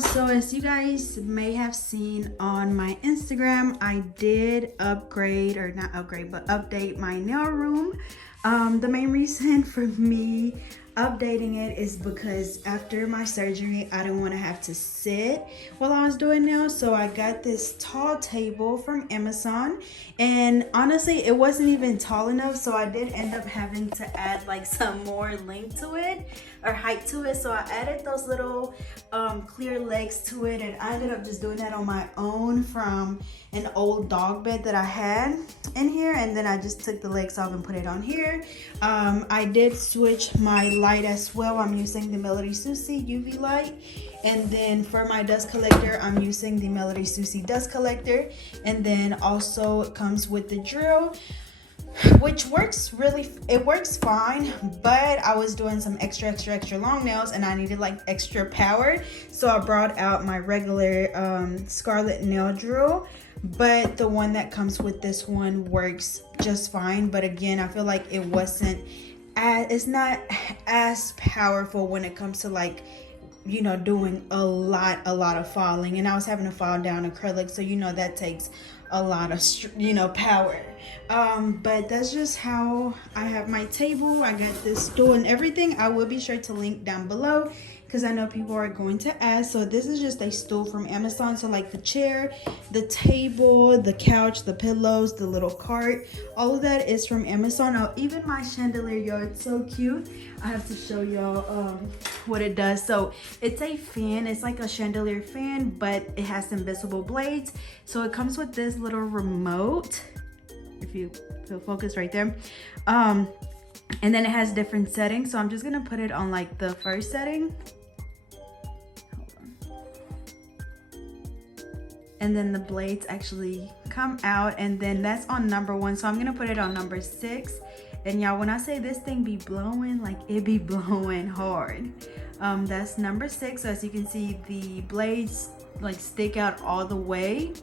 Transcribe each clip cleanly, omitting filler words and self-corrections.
So as you guys may have seen on my Instagram, I did upgrade, or not upgrade, but update my nail room. The main reason for me updating it is because after my surgery, I didn't want to have to sit while I was doing nails. So I got this tall table from Amazon, and honestly, it wasn't even tall enough. So I did end up having to add like some more length to it, or height to it. So I added those little clear legs to it, and I ended up just doing that on my own from an old dog bed that I had in here, and then I just took the legs off and put it on here. I did switch my light as well. I'm using the Melody Susie UV light, and then for my dust collector, I'm using the Melody Susie dust collector, and then also it comes with the drill, which works fine, but I was doing some extra long nails and I needed like extra power, so I brought out my regular Scarlet nail drill. But the one that comes with this one works just fine. But again, I feel like it's not as powerful when it comes to like, you know, doing a lot of filing. And I was having to file down acrylic, so you know that takes a lot of power. But that's just how I have my table. I got this stool and everything. I will be sure to link down below, because I know people are going to ask. So this is just a stool from Amazon. So like the chair, the table, the couch, the pillows, the little cart, all of that is from Amazon. Oh, even my chandelier, yo, it's so cute. I have to show y'all what it does. So it's a fan. It's like a chandelier fan, but it has invisible blades. So it comes with this little remote, if you feel focused right there. And then it has different settings. So I'm just gonna put it on like the first setting. And then the blades actually come out, and then that's on number 1. So I'm gonna put it on number 6. And y'all, when I say this thing be blowing, like it be blowing hard. That's number 6. So as you can see, the blades like stick out all the way.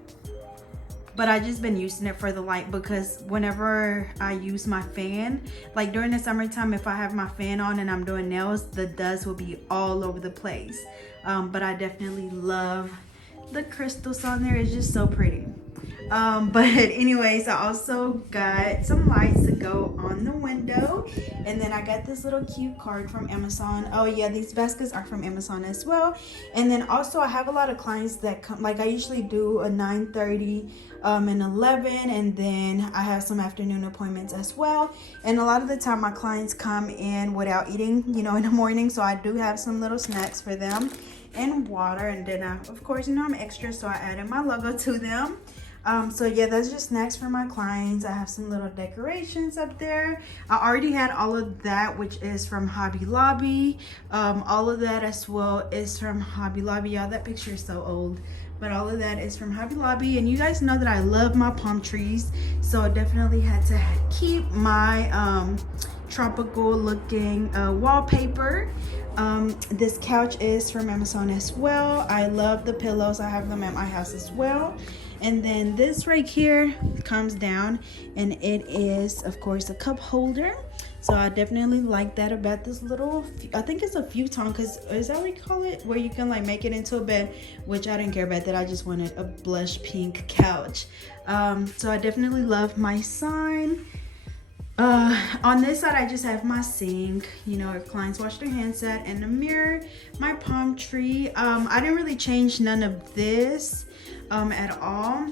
But I just been using it for the light, because whenever I use my fan, like during the summertime, if I have my fan on and I'm doing nails, the dust will be all over the place. But I definitely love the crystals on there. It's just so pretty. But anyways, I also got some lights to go on the window, and then I got this little cute card from Amazon. Oh yeah, these baskets are from Amazon as well. And then also I have a lot of clients that come, like I usually do a 9:30 and 11, and then I have some afternoon appointments as well. And a lot of the time my clients come in without eating, you know, in the morning, so I do have some little snacks for them and water. And then of course, you know, I'm extra, so I added my logo to them. So yeah, that's just snacks for my clients. I have some little decorations up there. I already had all of that, which is from Hobby Lobby. All of that as well is from Hobby Lobby. Y'all, that picture is so old, but all of that is from Hobby Lobby. And you guys know that I love my palm trees, so I definitely had to keep my tropical looking wallpaper. This couch is from Amazon as well. I love the pillows. I have them at my house as well. And then this right here comes down, and it is of course a cup holder. So I definitely like that about this little, I think it's a futon, because is that what you call it, where you can like make it into a bed, which I didn't care about that. I just wanted a blush pink couch. So I definitely love my sign. On this side, I just have my sink, you know, if clients wash their hands at, and a mirror, my palm tree. I didn't really change none of this at all,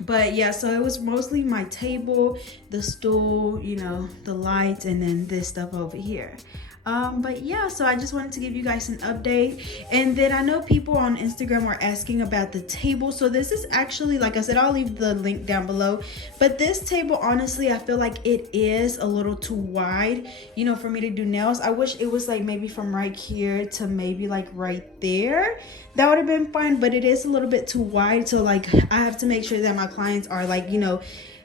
but yeah, so it was mostly my table, the stool, you know, the lights, and then this stuff over here. But yeah, so I just wanted to give you guys an update. And then I know people on Instagram were asking about the table. So this is actually, like I said, I'll leave the link down below, but this table, honestly, I feel like it is a little too wide, you know, for me to do nails. I wish it was like maybe from right here to maybe like right there. That would have been fine, but it is a little bit too wide. So like I have to make sure that my clients are like, you know,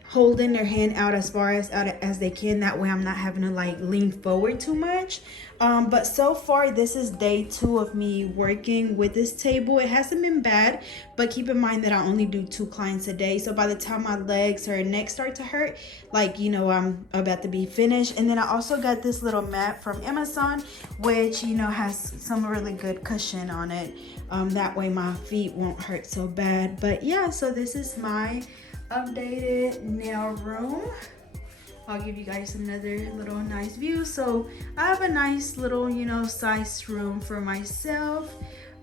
holding their hand out as far as they can. That way I'm not having to like lean forward too much. But so far this is day 2 of me working with this table. It hasn't been bad, but keep in mind that I only do 2 clients a day, so by the time my legs or neck start to hurt, like, you know, I'm about to be finished. And then I also got this little mat from Amazon, which, you know, has some really good cushion on it. That way my feet won't hurt so bad. But yeah, so this is my updated nail room. I'll give you guys another little nice view. So I have a nice little, you know, sized room for myself.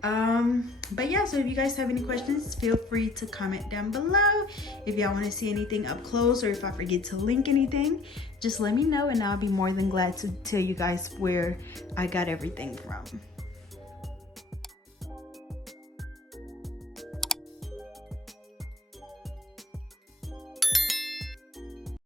But yeah, so if you guys have any questions, feel free to comment down below. If y'all want to see anything up close, or if I forget to link anything, just let me know and I'll be more than glad to tell you guys where I got everything from.